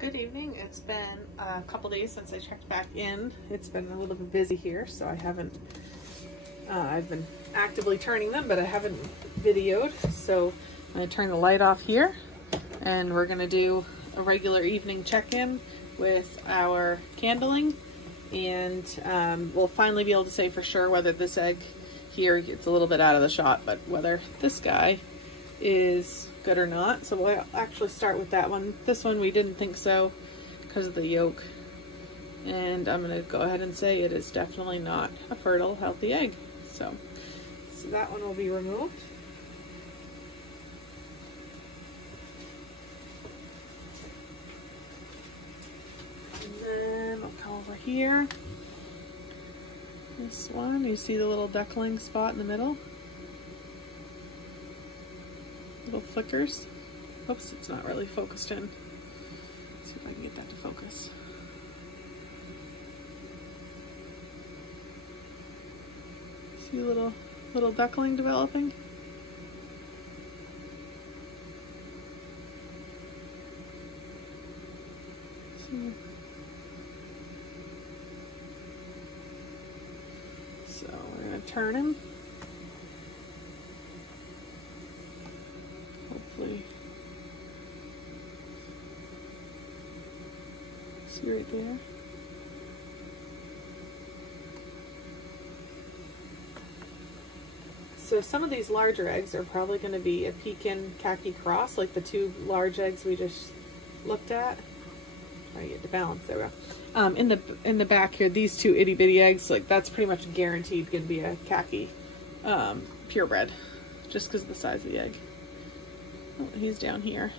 Good evening. It's been a couple days since I checked back in. It's been a little bit busy here, so I haven't, I've been actively turning them, but I haven't videoed. So I'm going to turn the light off here and we're going to do a regular evening check-in with our candling, and we'll finally be able to say for sure whether this egg here gets a little bit out of the shot, but whether this guy is good or not. So we'll actually start with that one. This one we didn't think so because of the yolk, and I'm going to go ahead and say it is definitely not a fertile, healthy egg. So that one will be removed. And then I'll come over here. This one, you see the little duckling spot in the middle? Little flickers. Oops, it's not really focused in. Let's see if I can get that to focus. See a little duckling developing? See. So we're going to turn him. Hopefully, see right there. So some of these larger eggs are probably going to be a Pekin khaki cross, like the two large eggs we just looked at. Try to get the balance there. We go. In the back here, these two itty bitty eggs, like that's pretty much guaranteed going to be a khaki purebred, just because of the size of the egg. Oh, he's down here.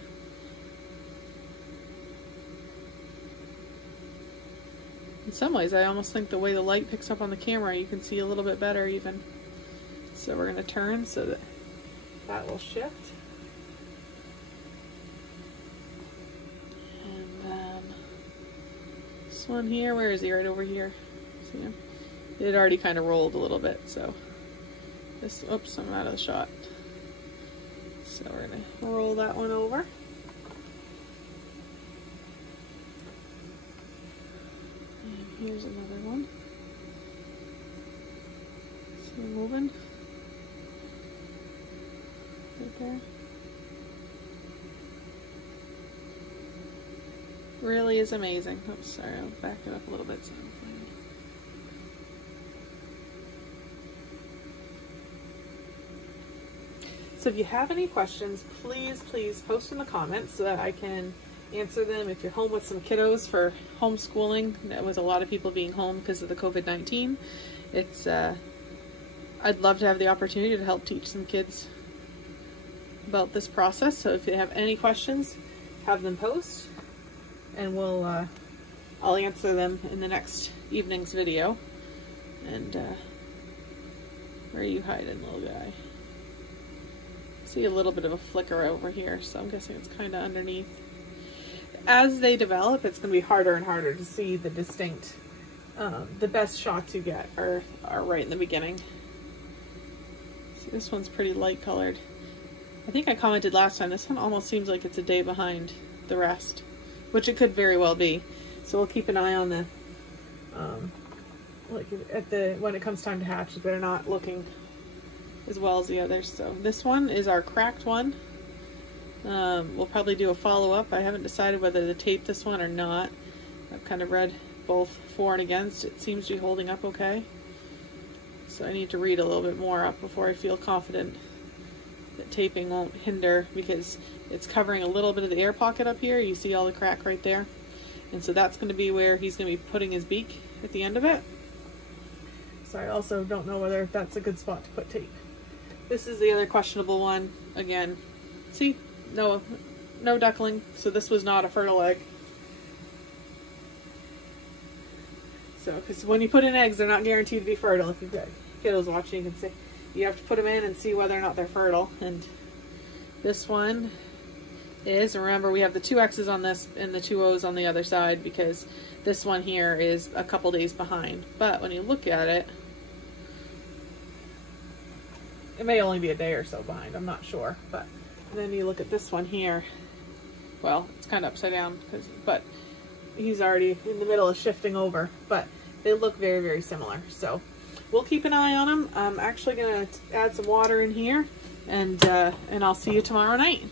In some ways, I almost think the way the light picks up on the camera, you can see a little bit better even. So we're going to turn so that that will shift. And then this one here, where is he? Right over here. See him? It had already kind of rolled a little bit, so this, oops, I'm out of the shot. So we're going to roll that one over. And here's another one. So moving. Right there. Really is amazing. Oops, sorry, I'll back it up a little bit so I'm fine. So if you have any questions, please post in the comments so that I can answer them. If you're home with some kiddos for homeschooling, with a lot of people being home because of the COVID-19, it's I'd love to have the opportunity to help teach some kids about this process. So if you have any questions, have them post, and I'll answer them in the next evening's video. And where are you hiding, little guy? See a little bit of a flicker over here, so I'm guessing it's kind of underneath. As they develop, it's going to be harder and harder to see the distinct, the best shots you get are right in the beginning. See, this one's pretty light colored. I think I commented last time, this one almost seems like it's a day behind the rest, which it could very well be. So we'll keep an eye on the, like when it comes time to hatch, they're not looking as well as the others. So this one is our cracked one. We'll probably do a follow-up. I haven't decided whether to tape this one or not. I've kind of read both for and against. It seems to be holding up okay. So I need to read a little bit more up before I feel confident that taping won't hinder, because it's covering a little bit of the air pocket up here. You see all the crack right there. And so that's going to be where he's going to be putting his beak at the end of it. So I also don't know whether that's a good spot to put tape. This is the other questionable one. Again, see, no duckling, so this was not a fertile egg. So, because when you put in eggs, they're not guaranteed to be fertile. If you've got kiddos watching, you can see you have to put them in and see whether or not they're fertile. And this one is, remember, we have the two X's on this and the two O's on the other side, because this one here is a couple days behind. But when you look at it, it may only be a day or so behind, I'm not sure. But then you look at this one here, Well, it's kind of upside down, but he's already in the middle of shifting over. But they look very, very similar. So we'll keep an eye on them. I'm actually going to add some water in here, and I'll see you tomorrow night.